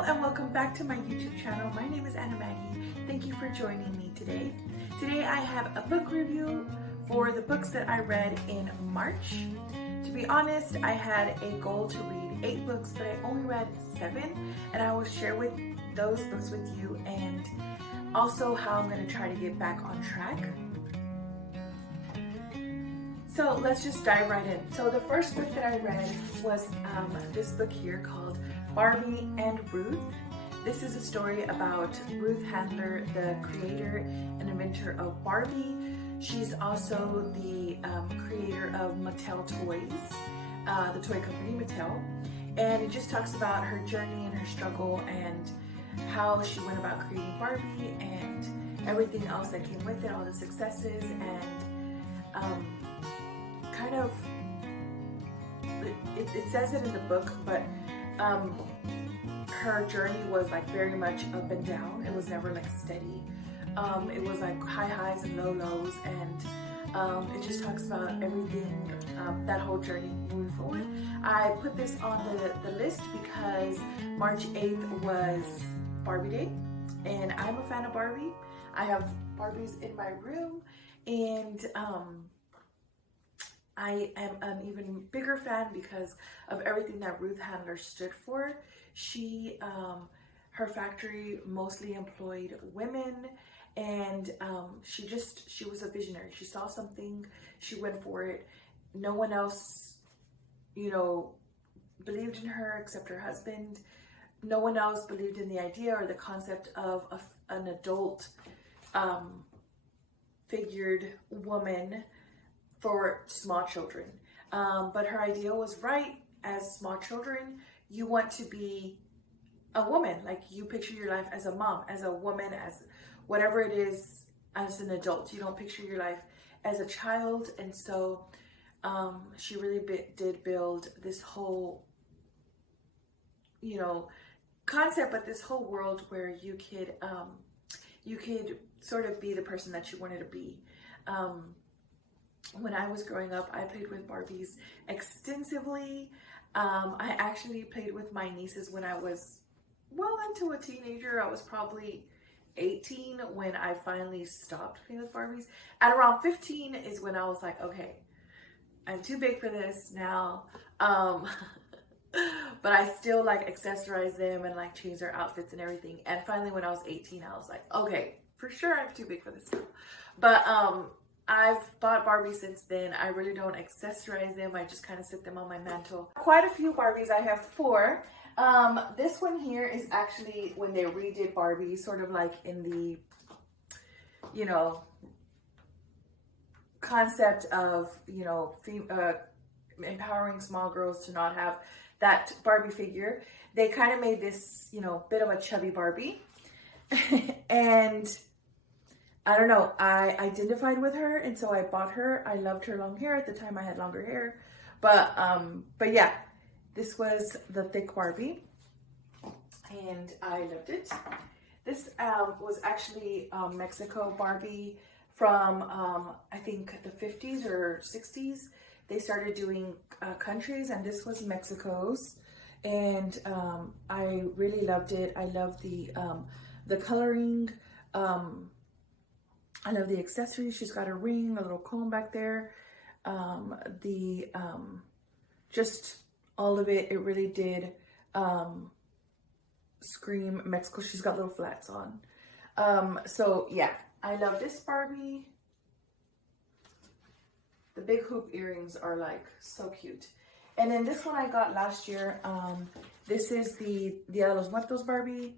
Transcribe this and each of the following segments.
Hello and welcome back to my YouTube channel. My name is Ana Maggie. Thank you for joining me today. Today I have a book review for the books that I read in March. To be honest, I had a goal to read 8 books, but I only read 7, and I will share with those books with you and also how I'm going to try to get back on track. So let's just dive right in. So the first book that I read was this book here called Barbie and Ruth. This is a story about Ruth Handler, the creator and inventor of Barbie. She's also the creator of Mattel Toys, the toy company Mattel. And it just talks about her journey and her struggle and how she went about creating Barbie and everything else that came with it, all the successes and kind of, it says it in the book, but her journey was like very much up and down. It was never like steady. It was like high highs and low lows, and it just talks about everything, that whole journey moving forward. I put this on the list because March 8th was Barbie Day, and I'm a fan of Barbie. I have Barbies in my room, and I am an even bigger fan because of everything that Ruth Handler stood for. She, her factory mostly employed women, and she was a visionary. She saw something, she went for it. No one else, believed in her except her husband. No one else believed in the idea or the concept of an adult figured woman for small children. But her idea was right. As small children, you want to be a woman. Like, you picture your life as a mom, as a woman, as whatever it is, as an adult. You don't picture your life as a child. And so she really did build this whole, concept, but this whole world where you could sort of be the person that you wanted to be. When I was growing up, I played with Barbies extensively. I actually played with my nieces when I was well into a teenager. I was probably 18 when I finally stopped playing with Barbies. At around 15 is when I was like, okay, I'm too big for this now. But I still like accessorize them and like change their outfits and everything. And finally, when I was 18, I was like, okay, for sure I'm too big for this now. But I've bought Barbies since then. I really don't accessorize them. I just kind of sit them on my mantle. Quite a few Barbies. I have 4. This one here is actually when they redid Barbie, sort of like in the, concept of, empowering small girls to not have that Barbie figure. They kind of made this, bit of a chubby Barbie. And I don't know, I identified with her, and so I bought her. I loved her long hair. At the time I had longer hair, but yeah, this was the thick Barbie, and I loved it. This was actually Mexico Barbie from I think the 50s or 60s. They started doing countries, and this was Mexico's, and I really loved it. I love the coloring. I love the accessories. She's got a ring, a little comb back there. Just all of it. It really did scream Mexico. She's got little flats on. So yeah, I love this Barbie. The big hoop earrings are like so cute. And then this one I got last year. This is the Dia de los Muertos Barbie.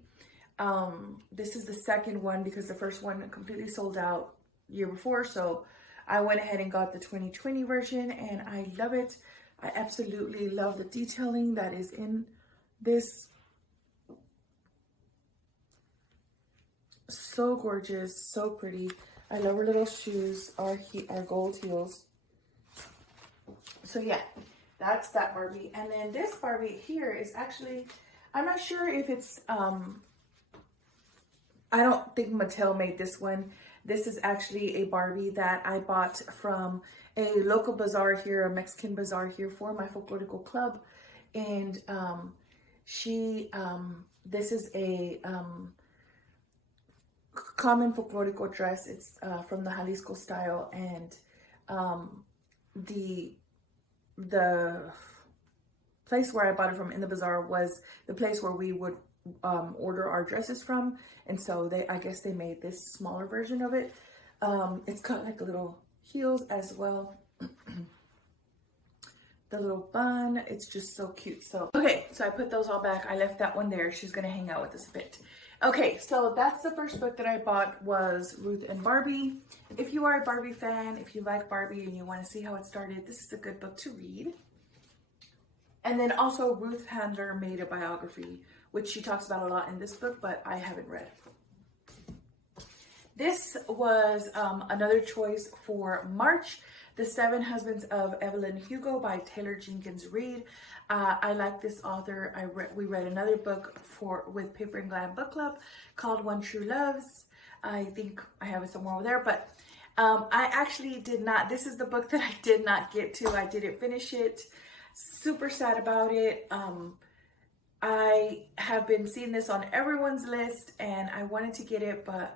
This is the second one because the first one completely sold out year before, so I went ahead and got the 2020 version, and I love it. I absolutely love the detailing that is in this. So gorgeous, so pretty. I love her little shoes, our gold heels. So yeah, that's that Barbie. And then this Barbie here is actually, I'm not sure if it's I don't think Mattel made this one. This is actually a Barbie that I bought from a local bazaar here, a Mexican bazaar here for my folklorical club. And This is a common folklorico dress. It's from the Jalisco style, and the place where I bought it from in the bazaar was the place where we would order our dresses from, and so I guess they made this smaller version of it. It's got like little heels as well. The little bun, it's just so cute. So okay, so I put those all back. I left that one there. She's gonna hang out with us a bit. Okay, so that's the first book that I bought, was Ruth and Barbie. If you are a Barbie fan, if you like Barbie and you want to see how it started, this is a good book to read. And then also Ruth Handler made a biography, which she talks about a lot in this book, but I haven't read. This was another choice for March, The Seven Husbands of Evelyn Hugo by Taylor Jenkins Reid. I like this author. We read another book with Paper and Glam Book Club called One True Loves. I think I have it somewhere over there, but I actually did not. This is the book that I did not get to. I didn't finish it. Super sad about it. I have been seeing this on everyone's list, and I wanted to get it, but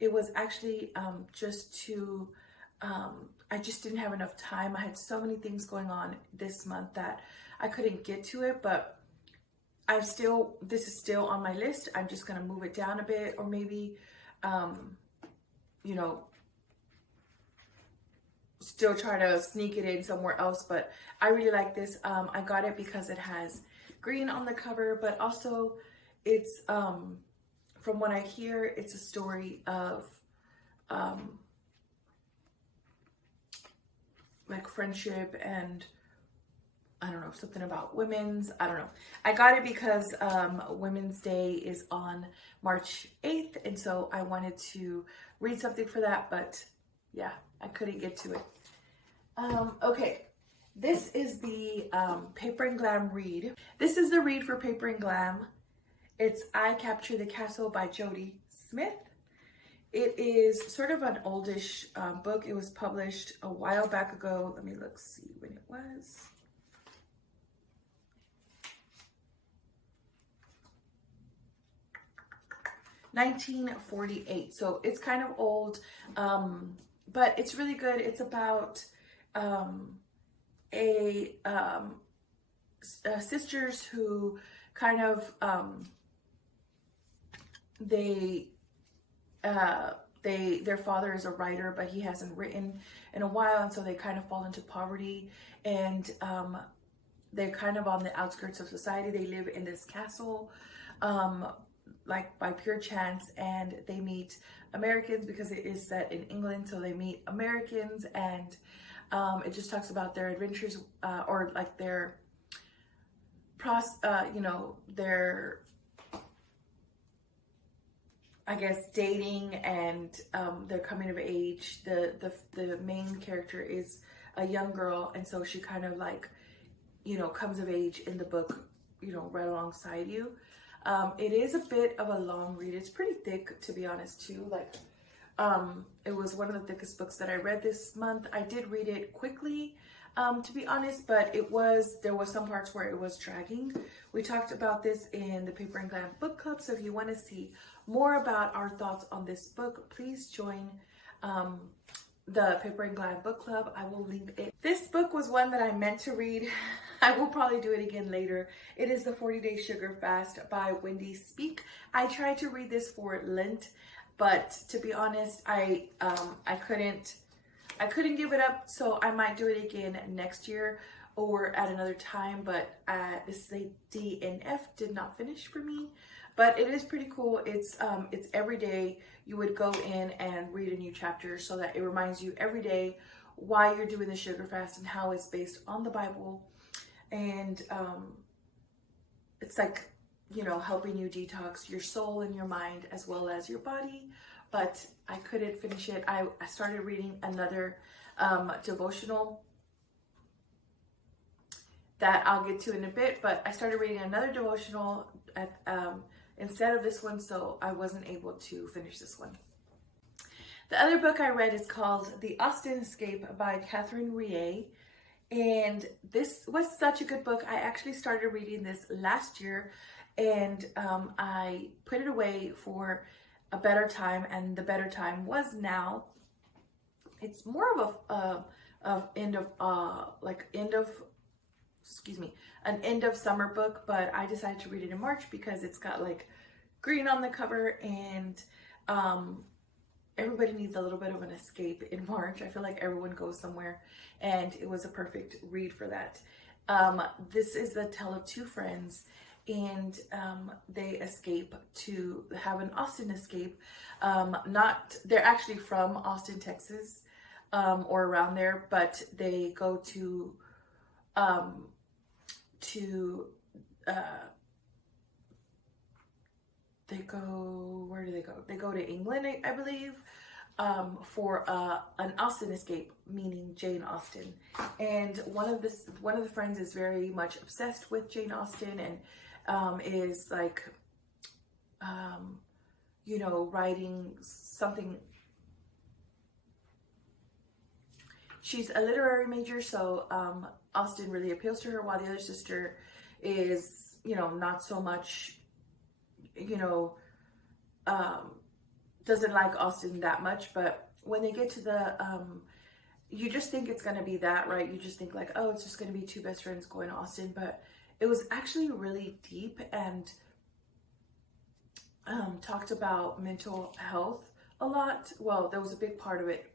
it was actually just too. I just didn't have enough time. I had so many things going on this month that I couldn't get to it, but this is still on my list. I'm just going to move it down a bit, or maybe, you know, still try to sneak it in somewhere else. But I really like this. I got it because it has green on the cover, but also it's, from what I hear, it's a story of, like friendship and I don't know, something about women's, I don't know. I got it because Women's Day is on March 8th, and so I wanted to read something for that, but yeah, I couldn't get to it. Okay, this is the Paper and Glam read. This is the read for Paper and Glam. It's I Capture the Castle by Jody Smith. It is sort of an oldish book. It was published a while back ago. Let me see when it was. 1948. So it's kind of old, but it's really good. It's about sisters who kind of their father is a writer, but he hasn't written in a while, and so they kind of fall into poverty, and they're kind of on the outskirts of society. They live in this castle, like by pure chance, and they meet Americans because it is set in England, so they meet Americans, and it just talks about their adventures, or like their their, I guess, dating and their coming of age. The main character is a young girl, and so she kind of like, comes of age in the book, right alongside you. It is a bit of a long read. It's pretty thick, to be honest, too. Like, it was one of the thickest books that I read this month. I did read it quickly, to be honest, but there was some parts where it was dragging. We talked about this in the Paper and Glam Book Club, so if you want to see more about our thoughts on this book, please join the Paper and Glam Book Club. I will link it. This book was one that I meant to read. I will probably do it again later. It is The 40-Day Sugar Fast by Wendy Speak. I tried to read this for Lent, but to be honest, I couldn't give it up, so I might do it again next year or at another time, but this is a DNF, did not finish for me. But it is pretty cool. It's every day you would go in and read a new chapter, so that it reminds you every day why you're doing the sugar fast and how it's based on the Bible. And it's like, helping you detox your soul and your mind as well as your body. But I couldn't finish it. I started reading another devotional that I'll get to in a bit, but I started reading another devotional instead of this one, so I wasn't able to finish this one. The other book I read is called The Austin Escape by Catherine Rie. And this was such a good book. I actually started reading this last year, and I put it away for a better time, and the better time was now. It's more of end of an end of summer book, but I decided to read it in March because it's got like green on the cover, and everybody needs a little bit of an escape in March. I feel like everyone goes somewhere, and it was a perfect read for that. This is the tale of two friends, and they escape to have an Austin escape. They're actually from Austin, Texas, or around there, but they go to where do they go? They go to England, I believe, for an Austen escape, meaning Jane Austen. And one of the friends is very much obsessed with Jane Austen, and is like, writing something. She's a literary major, so Austen really appeals to her, while the other sister is, not so much, doesn't like Austen that much. But when they get to the, you just think it's going to be that, right? You just think like, oh, it's just going to be two best friends going to Austen. But it was actually really deep, and talked about mental health a lot. Well, there was a big part of it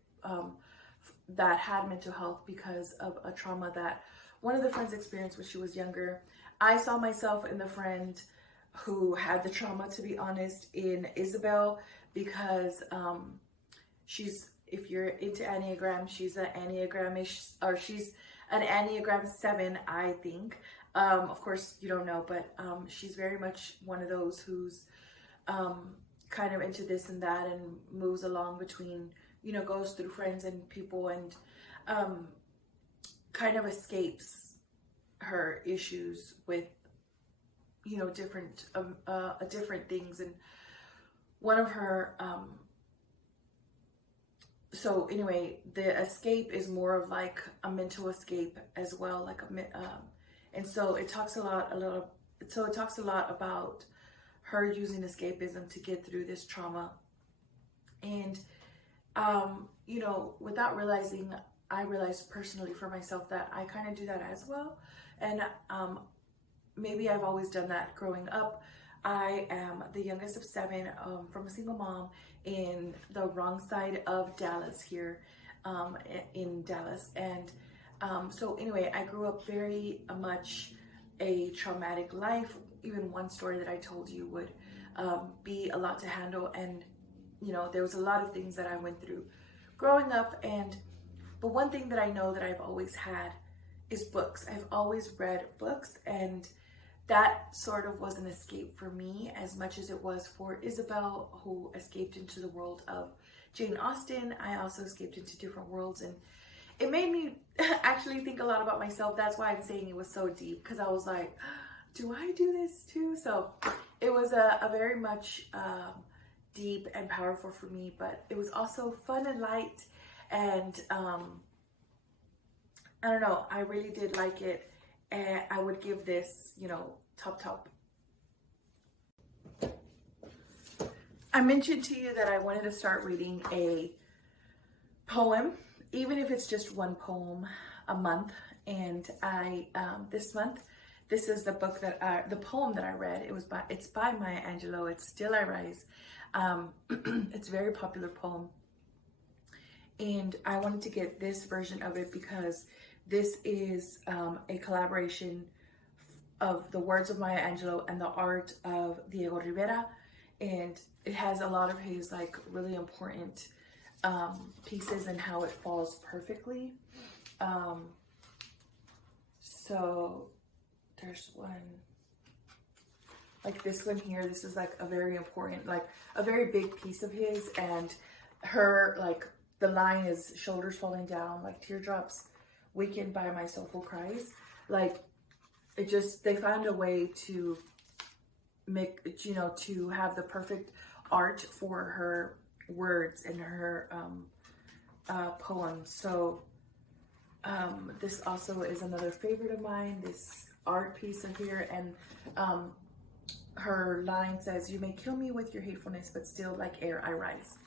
that had mental health because of a trauma that one of the friends experienced when she was younger. I saw myself in the friend who had the trauma, to be honest, in Isabel, because if you're into Enneagram, she's an Enneagram-ish, or she's an Enneagram 7, I think. Of course, you don't know, but she's very much one of those who's kind of into this and that, and moves along between, goes through friends and people, and kind of escapes her issues with, different things. And one of her, so anyway, the escape is more of like a mental escape as well, like and so it talks a lot about her using escapism to get through this trauma. And without realizing, I realized personally for myself that I kind of do that as well. And maybe I've always done that growing up. I am the youngest of 7 from a single mom in the wrong side of Dallas here, in Dallas. And so anyway, I grew up very much a traumatic life. Even one story that I told you would be a lot to handle. And there was a lot of things that I went through growing up. But one thing that I know that I've always had is books. I've always read books, and that sort of was an escape for me as much as it was for Isabel, who escaped into the world of Jane Austen. I also escaped into different worlds, and it made me actually think a lot about myself. That's why I'm saying it was so deep, because I was like, do I do this too? So it was a very much deep and powerful for me, but it was also fun and light. And I don't know, I really did like it, and I would give this, top. I mentioned to you that I wanted to start reading a poem, even if it's just one poem a month. And I this month, this is the poem that I read. It's by Maya Angelou. It's Still I Rise. It's a very popular poem, and I wanted to get this version of it because this is a collaboration of the words of Maya Angelou and the art of Diego Rivera, and it has a lot of his like really important pieces and how it falls perfectly. So there's one like this one here. This is like a very important, like a very big piece of his, and her, like, the line is shoulders falling down like teardrops, weakened by my soulful cries. Like, it just, they found a way to make, to have the perfect art for her words and her poems. So This also is another favorite of mine, this art piece of here, and her line says, "You may kill me with your hatefulness, but still like air I rise."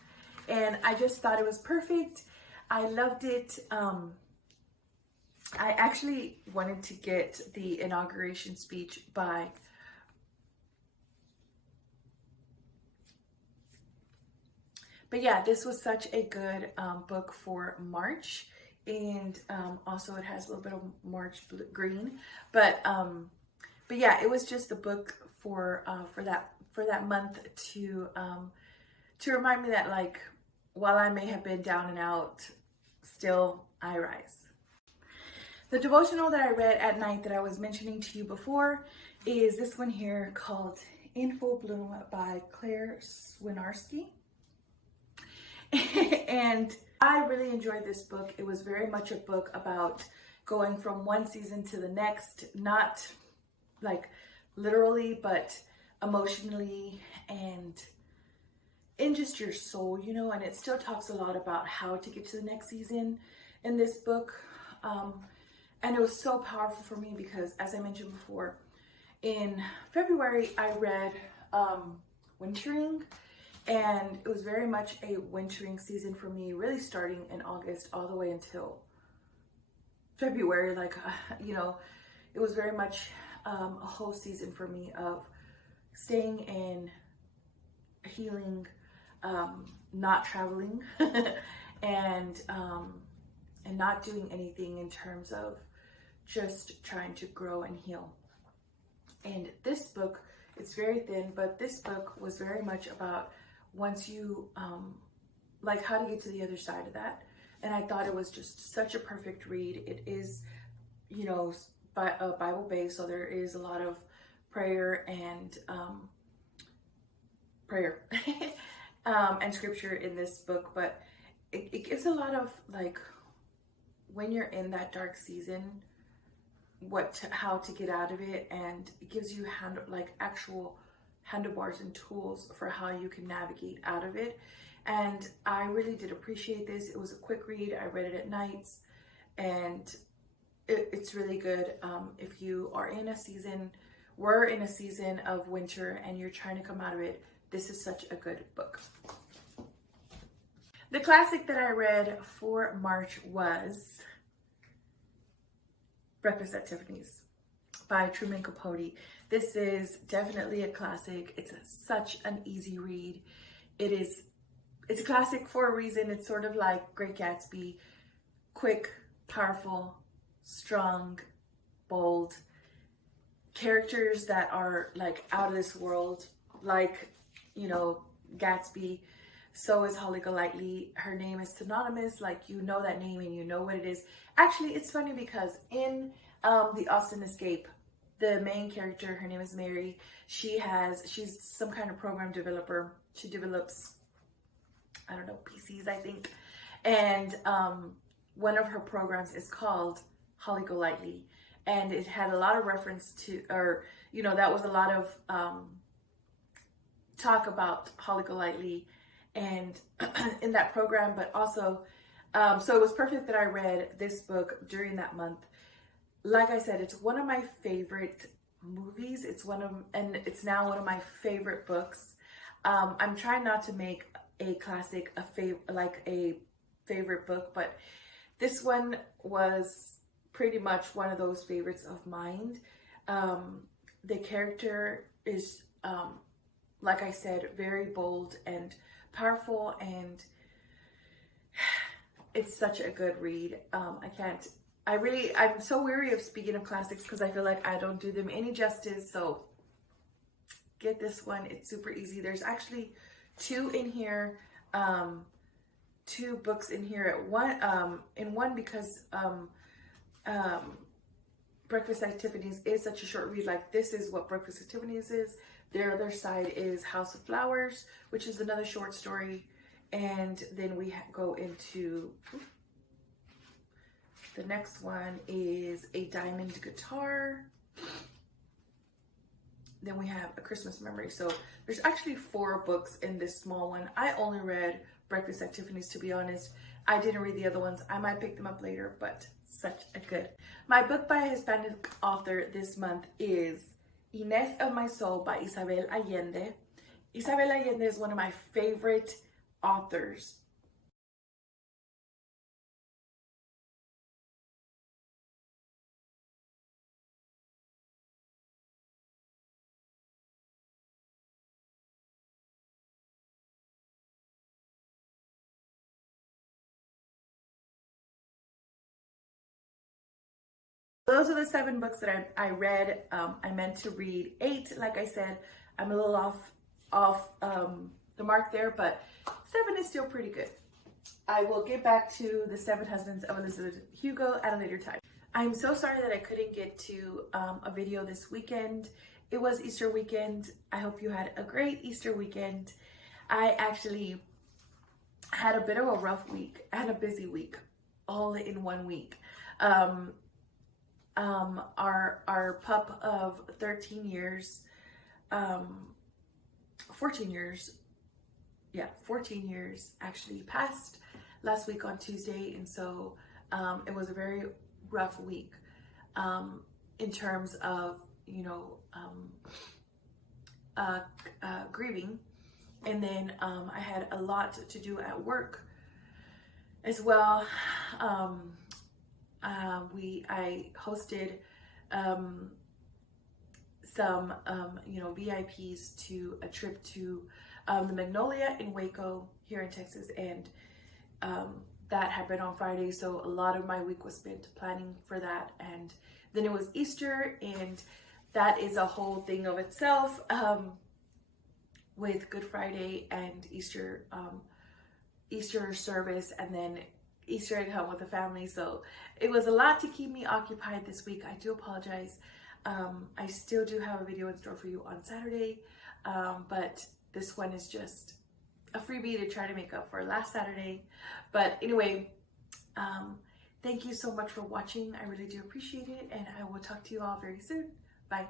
And I just thought it was perfect. I loved it. I actually wanted to get the inauguration speech by but yeah, this was such a good book for March. And also it has a little bit of March green, but yeah, it was just a book for that month to remind me that, like, while I may have been down and out, still I rise. The devotional that I read at night that I was mentioning to you before is this one here called In Full Bloom by Claire Swinarski. And I really enjoyed this book. It was very much a book about going from one season to the next, not like literally, but emotionally and in just your soul, you know. And it still talks a lot about how to get to the next season in this book. And it was so powerful for me because, as I mentioned before, in February I read Wintering. And it was very much a wintering season for me, really starting in August all the way until February. Like, you know, it was very much a whole season for me of staying in, healing, not traveling, and not doing anything in terms of just trying to grow and heal. And this book, it's very thin, but this book was very much about once you, like, how to get to the other side of that. And I thought it was just such a perfect read. It is, you know, Bible based, so there is a lot of prayer and and scripture in this book, but it gives a lot of, like, when you're in that dark season, how to get out of it, and it gives you actual handlebars and tools for how you can navigate out of it. And I really did appreciate this. It was a quick read. I read it at nights, and it's really good. If you are in a season, we're in a season of winter and you're trying to come out of it, this is such a good book. The classic that I read for March was Breakfast at Tiffany's by Truman Capote. This is definitely a classic. It's such an easy read. It's a classic for a reason. It's sort of like Great Gatsby, quick, powerful, strong, bold, characters that are like out of this world, like, you know, Gatsby. So is Holly Golightly. Her name is synonymous, like, you know that name and you know what it is. Actually, it's funny because in The Austin Escape, the main character, her name is Mary. She's some kind of program developer. She develops, I don't know, PCs, I think. And one of her programs is called Holly Golightly. And it had a lot of reference to, or, you know, that was a lot of talk about Holly Golightly and in that program, but also, so it was perfect that I read this book during that month. Like I said, it's one of my favorite movies. And it's now one of my favorite books. I'm trying not to make a classic a favorite book, but this one was pretty much one of those favorites of mine. The character is, like I said, very bold and powerful, and it's such a good read. I'm so weary of speaking of classics because I feel like I don't do them any justice. So get this one. It's super easy. There's actually two in here, two books in here in one because Breakfast at Tiffany's is such a short read. Like, this is what Breakfast at Tiffany's is. Their other side is House of Flowers, which is another short story. And then we go into, the next one is A Diamond Guitar. Then we have A Christmas Memory. So there's actually 4 books in this small one. I only read Breakfast at Tiffany's, to be honest. I didn't read the other ones. I might pick them up later, but such a good. My book by a Hispanic author this month is Inés of My Soul by Isabel Allende. Isabel Allende is one of my favorite authors. Those are the 7 books that I read. I meant to read 8. Like I said, I'm a little off the mark there, but 7 is still pretty good. I will get back to the 7 Husbands of Elizabeth Hugo at a later time. I'm so sorry that I couldn't get to a video this weekend. It was Easter weekend. I hope you had a great Easter weekend. I actually had a bit of a rough week and a busy week, all in one week. Our pup of 13 years, 14 years, 14 years actually passed last week on Tuesday. And so it was a very rough week in terms of, grieving. And then I had a lot to do at work as well. I hosted some VIPs to a trip to the Magnolia in Waco here in Texas, and that happened on Friday, so a lot of my week was spent planning for that. And then it was Easter, and that is a whole thing of itself, with Good Friday and Easter service, and then Easter egg hunt with the family. So it was a lot to keep me occupied this week. I do apologize. I still do have a video in store for you on Saturday, but this one is just a freebie to try to make up for last Saturday. But anyway, thank you so much for watching. I really do appreciate it, and I will talk to you all very soon. Bye.